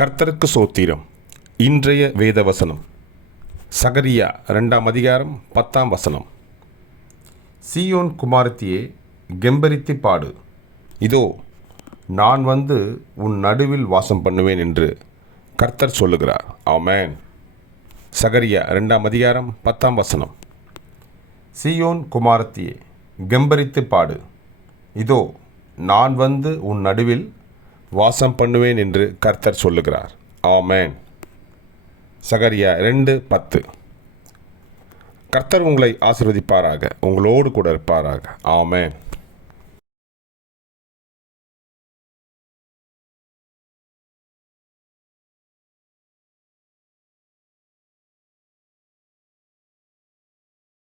கர்த்தருக்கு சோத்திரம். இன்றைய வேத வசனம் சகரியா 2ஆம் அதிகாரம் 10ஆம் வசனம். சீயோன் குமாரத்தியே, கெம்பரித்து பாடு. இதோ நான் வந்து உன் நடுவில் வாசம் பண்ணுவேன் என்று கர்த்தர் சொல்லுகிறார். ஆமென். சகரியா 2ஆம் அதிகாரம் 10ஆம் வசனம். சீயோன் குமாரத்தியே, கெம்பரித்து பாடு. இதோ நான் வந்து உன் நடுவில் வாசம் பண்ணுவேன் என்று கர்த்தர் சொல்லுகிறார். ஆமென். சகரியா 2:10. கர்த்தர் உங்களை ஆசீர்வதிப்பாராக, உங்களோடு கூட இருப்பாராக. ஆமென்.